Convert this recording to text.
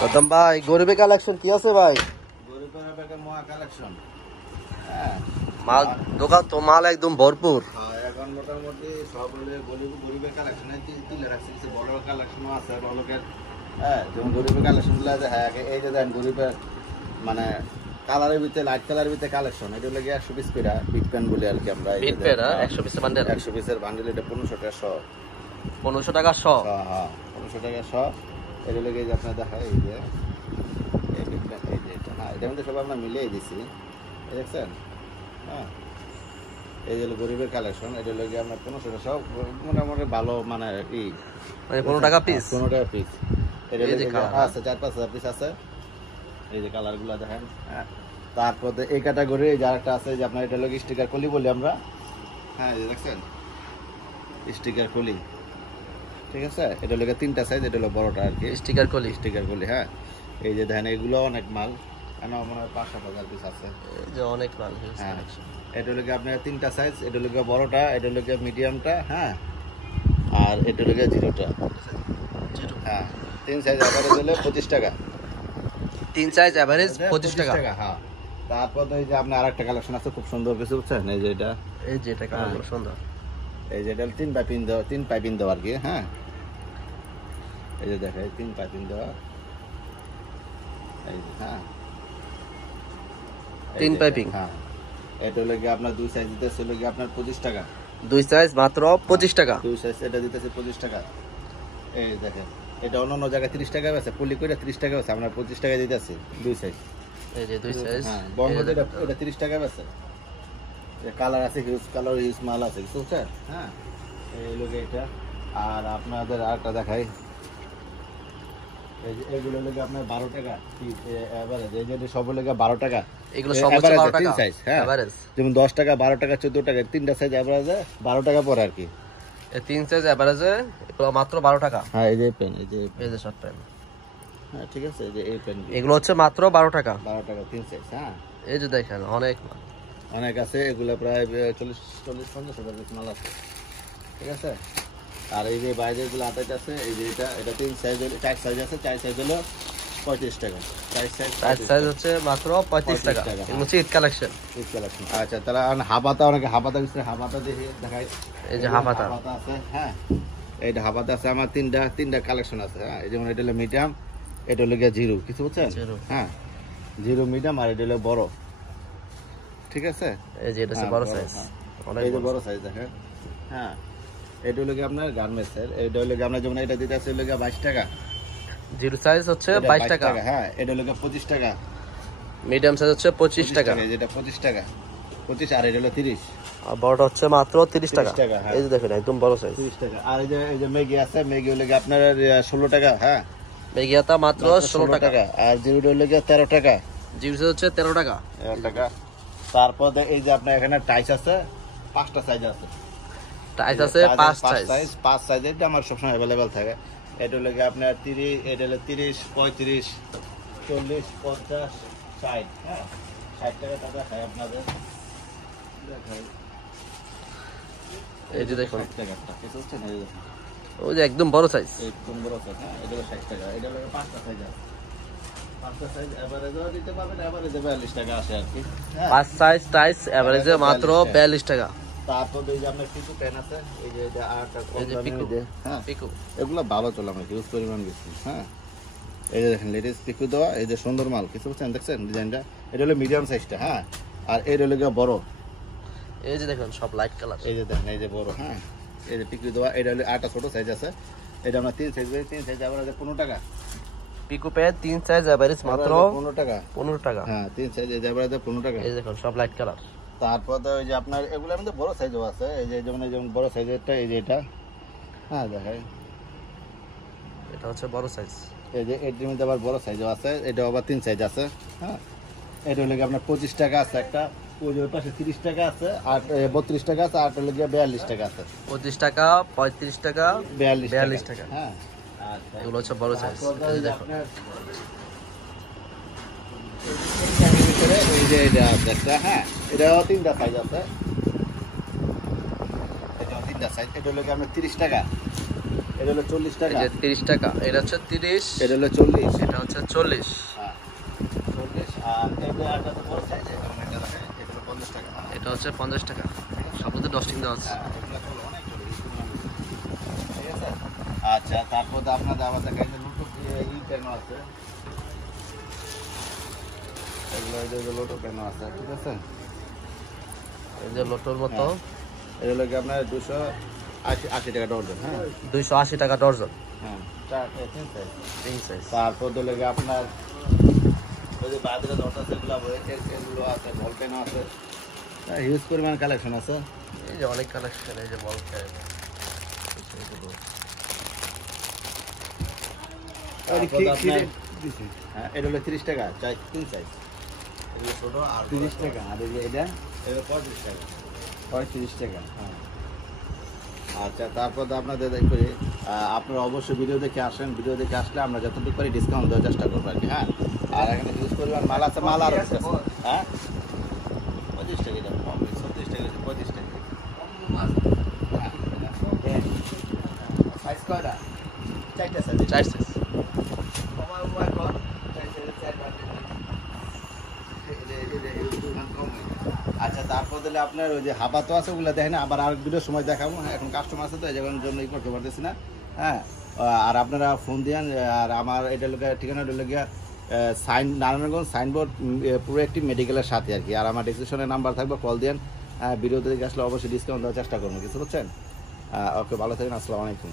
প্রথম ভাই গরিবের কালেকশন কি আছে ভাই? গরিবের মহা কালেকশন, মাল দোকান তো মাল একদম ভরপুর। এখন মোটামুটি সব হলে গরিবের কালেকশন তুলে রাখছে, কিছু বড় কালেকশনও আছে বড়লোকের। যেমন গরিবের কালেকশন গুলো এই যে দেন গরিবের মানে কালারের ভিতরে লাইট কালারের ভিতরে কালেকশন। এটা হলো 100 পিস করে বিগ প্যান বলি আর কি আমরা। 100 পিসের বান্ডেল, 100 পিসের বান্ডেল। এটা 1500 টাকা শ। 1500 টাকা শ? হ্যাঁ 1500 টাকা শ। এটা হলো যে আপনার দেখায় এই যে এই বিগ প্যান, এই যে এটা। হ্যাঁ এটার মধ্যে সব আমরা মিলিয়ে দিছি, দেখছেন? হ্যাঁ এই যে গরিবের কালেকশন। এটা হলো গিয়ে আপনার 1500 টাকা সব মোটামুটি ভালো মানে ই, মানে 15 টাকা পিস। 15 টাকা পিস। এটা আছে 4-5 পিস আছে। এই যে কালার গুলা দেখেন। তারপর এই ক্যাটাগরি যে আরেকটা আছে যে আপনার এটা হলো স্টিকার কলি বলি আমরা। হ্যাঁ এই যে দেখছেন স্টিকার কলি, ঠিক আছে? এটা হলো 3টা সাইজ, এটা হলো বড়টা আর কি স্টিকার কলি। স্টিকার কলি। হ্যাঁ এই যে দেখেন এগুলো অনেক মাল, কেন মনে হয় 5-7 পিস আছে, এই যে অনেক মাল। হ্যাঁ এটা হলো আপনার 3টা সাইজ। এটা হলো বড়টা, এটা হলো মিডিয়ামটা, হ্যাঁ আর এটা হলো জিরোটা। হ্যাঁ 3 সাইজ এভারেজ হলে 25 টাকা। 3 সাইজ এভারেজ 25 টাকা। হ্যাঁ তারপর এই যে আপনার আরেকটা কালেকশন আছে খুব সুন্দর কিছু, বুঝছেন? এই যে এটা, এই যে এটা কালার সুন্দর। এই যে এটা 3 পাইপিং দেওয়া আর কি। হ্যাঁ এই যে দেখেন 3 পাইপিং দেওয়া, এই যে হ্যাঁ 3 পাইপিং। হ্যাঁ এটা হলো আপনার 2 সাইজ দিতেছে হলো আপনার 25 টাকা। 2 সাইজ মাত্র 25 টাকা। 2 সাইজ এটা দিতেছে 25 টাকা। এই দেখেন এটা অন্য জায়গায় 30 টাকা বেচে, পলি কইরা 30 টাকা বেচে, আমরা 25 টাকা দিতেছি 2 সাইজ। এই যে 2 সাইজ। হ্যাঁ বন্ধ এটা 30 টাকা বেচে। কালার আছে, হিউজ কালার, হিউজ মাল আছে, বুঝছেন? হ্যাঁ এই লোকে এটা। আর আপনাদের আরেকটা দেখাই, এই যে এগুলো লোকে আপনার 12 টাকা এভারেজ। এই যে সব লোকে 12 টাকা, এগুলো সব হচ্ছে 12 টাকা সাইজ। হ্যাঁ এভারেজ, যেমন 10 টাকা 12 টাকা 14 টাকা 3টা সাইজ এভারেজে 12 টাকা পড়ে আর কি। এই 3 সাইজ এভারেজে এগুলো মাত্র 12 টাকা। হ্যাঁ এই যে পেন, এই যে শর্ট পেন। হ্যাঁ ঠিক আছে, এই যে এই পেন এগুলো হচ্ছে মাত্র 12 টাকা। 12 টাকা 3 সাইজ। হ্যাঁ এই যে দেখেন অনেক অনেক আছে, এগুলো প্রায় 40-50 হাজার পিস মাল আছে, ঠিক আছে? আর এই যে বাইরের গুলো আটাইট আছে, এই যে এটা 3 সাইজ, 4 সাইজ আছে, 4 সাইজ হলো 35 টাকা। 4 সাইজ হচ্ছে মাত্র 35 টাকা। এগুলো হচ্ছে ঈদ কালেকশন। ঈদ কালেকশন। আচ্ছা তাহলে হাবাতা, অনেকে হাবাতা বিস্তার হাবাতা দেখে দেখাই। এই যে হাবাতা আছে। হ্যাঁ এইটা হাবাতা আছে আমার তিনটা কালেকশন আছে। হ্যাঁ এই যেমন এটা হলো মিডিয়াম, এটা হলো জিরো, কিছু বুঝছেন? হ্যাঁ জিরো, মিডিয়াম, আর এটা হলো বড়, ঠিক আছে? এই যে এটা হচ্ছে বড় সাইজ, অনেক বড় সাইজ দেখেন। হ্যাঁ এটা হলো আপনার গার্মেন্টসের। এটা হলো আপনার যেমন এটা দিতে আছে হলো 22 টাকা। জিরো সাইজ হচ্ছে 22 টাকা। হ্যাঁ এটা হলো 25 টাকা। মিডিয়াম সাইজ হচ্ছে 25 টাকা। যেটা 25 টাকা 25, আর এটা হলো 30। আর বড়টা হচ্ছে মাত্র 30 টাকা। এই যে দেখেন একদম বড় সাইজ 30 টাকা। আর এই যে ম্যাগি আছে, ম্যাগি হলো আপনার 16 টাকা। হ্যাঁ ম্যাগিটা মাত্র 16 টাকা। আর জিরো হলো 13 টাকা। জিরো সাইজ হচ্ছে 13 টাকা। 13 টাকা। তারপর এই যে আপনার এখানে টাইস আছে, 5টা সাইজ আছে। টাইস আছে 5 সাইজ। 5 সাইজ এটা আমার সবসময় अवेलेबल থাকে। এটা হলো আপনার 30, এটা হলো 30, 35, 40, 50, 60। হ্যাঁ 60 টাকা দেখাই আপনাদের, দেখাই। এই যে দেখুন 60 টাকা কিছু হচ্ছে না, এই দেখুন ওই যে একদম বড় সাইজ, একদম বড় সাইজ। হ্যাঁ এটা হলো 60 টাকা। এটা হলো 5টা সাইজ আছে, 5টা সাইজ এভারেজও দিতে পারবেন, এভারেজে 42 টাকা আসে আর কি। 5 সাইজ টাইস এভারেজে মাত্র 42 টাকা। তারপর এই যে আপনার পিকু পেন আছে, এই যে আরেকটা কম দামি, হ্যাঁ পিকু, এগুলো ভালো চলে, আমরা হিউজ পরিমাণ বেশি। হ্যাঁ এই যে দেখেন লেডিস পিকু দেওয়া, এই যে সুন্দর মাল, কিছু বুঝছেন? দেখছেন ডিজাইনটা? এটা হলো মিডিয়াম সাইজটা। হ্যাঁ আর এটা হলো বড়, এই যে দেখুন সব লাইট কালার। এই যে দেখেন এই যে বড়। হ্যাঁ এই যে পিকু দেওয়া, এটা হলো আরেকটা ছোট সাইজ আছে। এটা আমরা 3 সাইজ, 3 সাইজ আবার 15 টাকা। পিকু পে 3 সাইজ এভারেজ মাত্র 15 টাকা। 15 টাকা। হ্যাঁ 3 সাইজ এই যে আবার 15 টাকা। এই দেখুন সব লাইট কালার। তারপর ওই যে আপনার এগুলোর মধ্যে বড় সাইজও আছে, এই যে যেমন বড় সাইজেরটা, এই যে এটা। হ্যাঁ দেখাই, এটা হচ্ছে বড় সাইজ। এই যে এটার মধ্যে আবার বড় সাইজও আছে, এটা আবার 3 সাইজ আছে। হ্যাঁ এটা হলো আপনার 25 টাকা আছে একটা, ওই যে পাশে 30 টাকা আছে, আর 32 টাকা আছে, আর হলো 42 টাকা আছে। 25 টাকা, 35 টাকা, 42 টাকা। হ্যাঁ আচ্ছা এগুলো হচ্ছে বড় সাইজ। এই দেখুন এই যে এটা আছে একটা। হ্যাঁ এটাও 3টা সাইজ আছে, এটাও 3টা সাইজ। এটা হলো আপনার 30 টাকা। এটা হলো 40 টাকা, এই যে 30 টাকা, এটা হচ্ছে 30, এটা হলো 40, এটা হচ্ছে 40, হ্যাঁ 40। আর এটা একটা তো বড় সাইজ, এটা হলো 50 টাকা। এটা হচ্ছে 50 টাকা। সব মধ্যে ডস্টিং দেওয়া আছে। হ্যাঁ, এগুলো চলে, অনেক চলে, ঠিক আছে। আচ্ছা, তারপর আপনাদের আমাদের কাছে লুটো পেনও আছে, এগুলো এই যে লুটো পেনও আছে, ঠিক আছে। এই যে লোটোর মতো, এটা হলো কি আপনার 280 টাকা ডজন। হ্যাঁ 280 টাকা ডজন, হ্যাঁ, তিন সাইজ। তারপর হলো কি আপনার ওই যে বাজারে দরজা আছে, এগুলো আছে, বল পেনও আছে, হিউজ পরিমাণ কালেকশন আছে। এই যে অনেক কালেকশন, এই যে বল পেন, হ্যাঁ, এটা হলো 30 টাকা, 3 সাইজ, এগুলো ছোট, আর 30 টাকা। আর এই যে এটা 35 টাকা, 35 টাকা। হ্যাঁ, আচ্ছা, তারপর আপনাদের দেখি আপনারা অবশ্যই ভিডিও দেখে আসেন, ভিডিও দেখে আসলে আমরা যতটুকু পারি ডিসকাউন্ট দেওয়ার চেষ্টা করবো আর কি। হ্যাঁ, আর এখানে হিউজ পরিমাণ মাল আছে, মাল আর হ্যাঁ 25 টাকা, এটা 36 টাকা, 35 টাকা। সাইজ কয়টা? 4টা সাইজ। 4 সাইজ। আচ্ছা, তারপর দিলে আপনার ওই যে হাবা তো আছে, ওগুলো দেখেন, আবার আর দুটোর সময় দেখাবো। হ্যাঁ, এখন কাস্টমার আছে তো এই জন্য করতে পারতেছি না। হ্যাঁ, আর আপনারা ফোন দিয়েন। আর আমার এটা লোক ঠিকানা গিয়া নারায়ণগঞ্জ সাইনবোর্ড পুরো একটি মেডিকেলের সাথে আর কি। আর আমার ডিসক্রিপশনে নাম্বার থাকবে, কল দেন। ভিডিওতে দেখে আসলে অবশ্যই ডিসকাউন্ট দেওয়ার চেষ্টা করবো, কিছু বুঝছেন। ওকে, ভালো থাকেন, আসসালামু আলাইকুম।